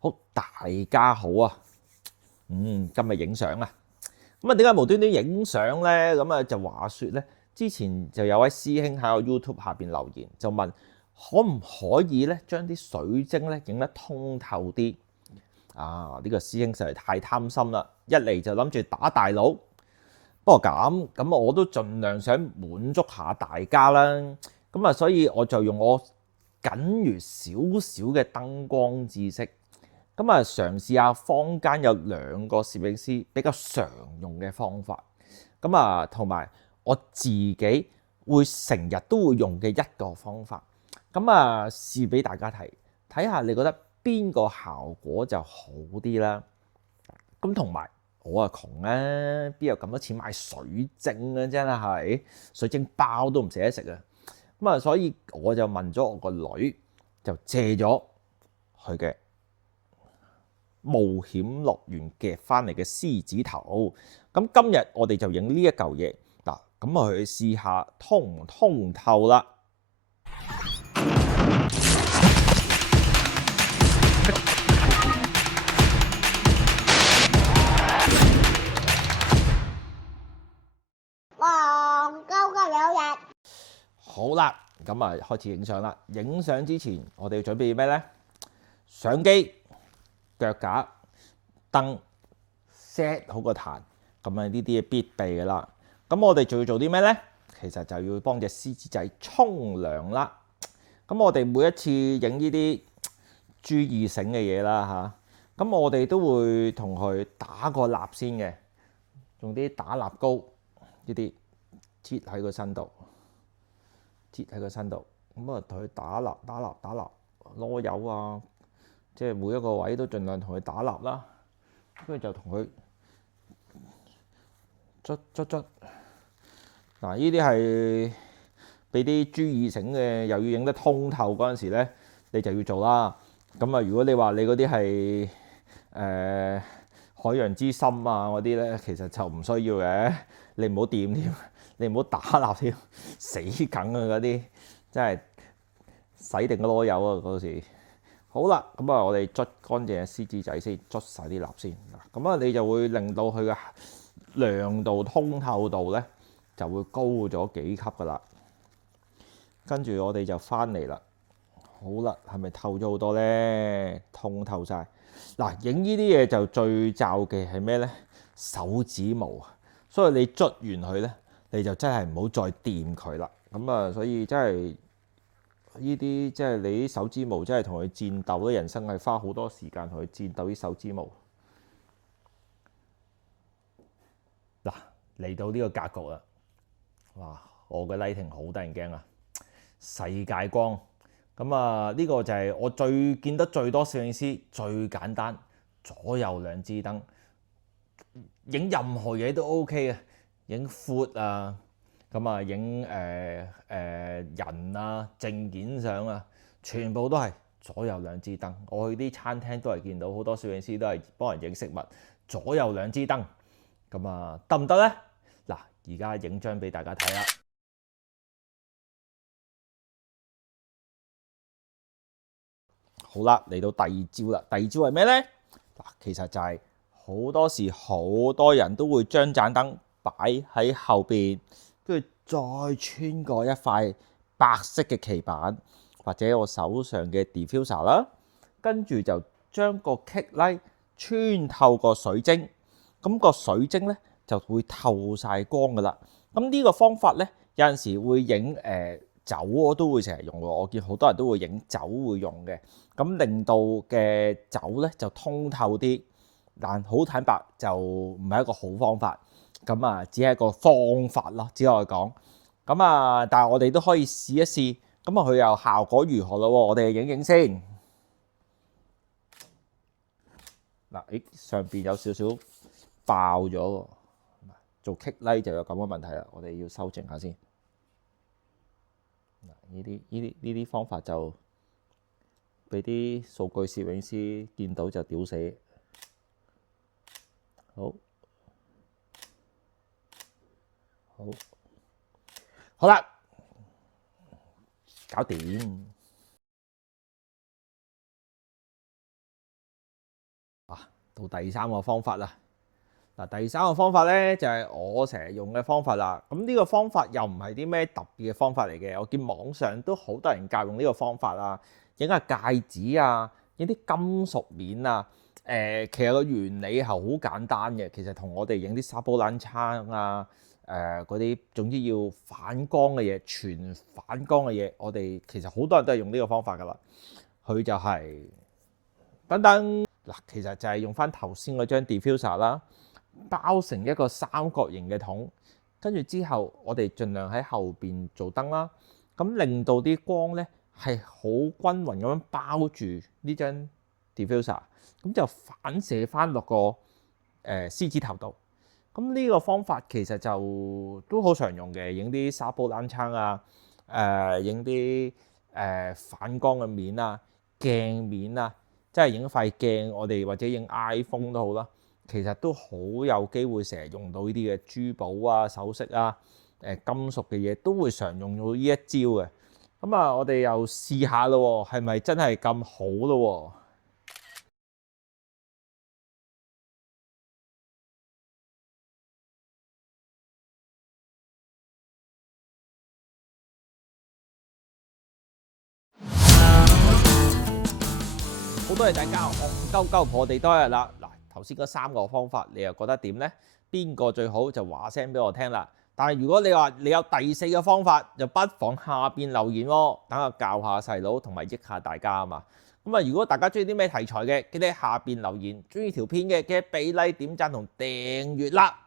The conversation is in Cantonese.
好，大家好啊！今日影相啊，咁啊點解無端端影相咧？咁啊就話説咧，之前就有位師兄喺我 YouTube 下邊留言，就問可唔可以咧將啲水晶咧影得通透啲？啊，呢個師兄實在太貪心啦，一嚟就諗住打大佬。不過咁我都盡量想滿足下大家啦。咁啊，所以我就用我僅餘少少嘅燈光知識。咁啊，嘗試下坊間有2個攝影師比較常用嘅方法，咁啊，同埋我自己會成日都會用嘅一個方法，咁啊試俾大家睇，睇下你覺得邊個效果就好啲啦。咁同埋我啊窮啊，邊有咁多錢買水晶啊？真係水晶包都唔捨得食啊！咁啊，所以我就問咗我個女，就借咗佢嘅冒險樂園夾翻嚟嘅獅子頭，咁今日我哋就影呢一嚿嘢嗱，咁啊去試下通唔通透啦。黃高嘅有日，好啦，咁啊開始影相啦。影相之前，我哋要準備咩呢？相機、腳架、燈、set 好個壇，咁啊呢啲必備嘅啦。咁我哋仲要做啲咩呢？其實就要幫隻獅子仔沖涼啦。咁我哋每一次影呢啲注意繩嘅嘢啦嚇，咁我哋都會同佢打個蠟先嘅，用啲打蠟膏呢啲擠喺個身度，擠喺個身度，咁啊同佢打蠟攞油啊，即係每一個位都盡量同佢打蠟啦，跟住就同佢捽。嗱，呢啲係俾啲注意繩嘅，又要影得通透嗰陣時咧，你就要做啦。咁啊，如果你話你嗰啲係海洋之心啊嗰啲咧，其實就唔需要嘅。你唔好掂添，你唔好打蠟添，死梗啊嗰啲，真係洗定個籮柚啊嗰時。好啦，咁啊，我哋捽乾淨嘅獅子仔先，捽晒啲蠟先。咁啊，你就會令到佢嘅亮度、通透度咧就會高咗幾級噶啦。跟住我哋就翻嚟啦。好啦，係咪透咗好多咧？通透晒。嗱，影呢啲嘢就最罩嘅係咩咧？手指毛啊，所以你捽完佢咧，你就真係唔好再掂佢啦。咁啊，所以真係呢啲即係你啲手指毛，真係同佢戰鬥咧。人生係花好多時間同佢戰鬥啲手指毛。嗱，嚟到呢個格局啦，哇！我嘅 lighting 好得人驚啊，世界光。咁啊，呢個就係我見得最多攝影師最簡單，左右2支燈，影任何嘢都 OK 嘅，影闊啊，咁啊影人啊證件相啊，全部都係左右2支燈。我去啲餐廳都係見到好多攝影師都係幫人影食物，左右2支燈，咁啊得唔得呢？嗱，而家影張俾大家睇啦。好啦，嚟到第2招啦。第2招係咩呢？嗱，其實就係好多時好多人都會將盞燈擺喺後邊，跟住再穿過一塊白色嘅棋板，或者我手上嘅 diffuser 啦，跟住就將個 kit light 穿透個水晶，咁個水晶咧就會透晒光噶啦。咁呢個方法咧，有陣時會影酒，我都會成日用喎。我見好多人都會影酒會用嘅。咁令到嘅酒咧就通透啲，但好坦白就唔係一個好方法。咁啊，只係一個方法咯，只可以講。咁啊，但係我哋都可以試一試。咁啊，佢又效果如何咯？我哋影影先。嗱，上邊有少少爆咗喎。做 kick light 就有咁嘅問題啦，我哋要修正下先。嗱，呢啲方法就〜俾啲數據攝影師見到就屌死。好啦，搞掂。到第三個方法啦。嗱，第三個方法咧就係我成日用嘅方法啦。咁呢個方法又唔係啲咩特別嘅方法嚟嘅。我見網上都好多人教用呢個方法啊，影下戒指啊，影啲金屬面啊。其實個原理係好簡單嘅，其實同我哋影啲沙煲罌罉啊，嗰啲總之要反光嘅嘢，全反光嘅嘢，我哋其實好多人都係用呢個方法噶啦。佢就係等等嗱，其實就係用翻頭先嗰張 diffuser 啦，包成一個三角形嘅筒，跟住之後我哋盡量喺後邊做燈啦，咁令到啲光咧係好均勻咁樣包住呢張 diffuser。咁就反射翻落個獅子頭度。咁呢個方法其實就都好常用嘅，影啲沙煲罌罉啊，影啲反光嘅面啊、鏡面啊，即係影塊鏡，我哋或者影 iPhone 都好啦。其實都好有機會成日用到呢啲嘅珠寶啊、首飾啊、金屬嘅嘢，都會常用到呢一招嘅。咁啊，我哋又試下咯，係咪真係咁好咯？好多謝大家戇鳩鳩陪我哋多一日啦！嗱，頭先嗰三個方法，你又覺得點呢？邊個最好就話聲俾我聽啦！但係如果你話你有第四個方法，就不妨下邊留言喎，等我教下細佬同埋益下大家啊嘛！咁啊，如果大家中意啲咩題材嘅，記得喺下邊留言；中意條片嘅，記得俾 like、點讚同訂閱啦！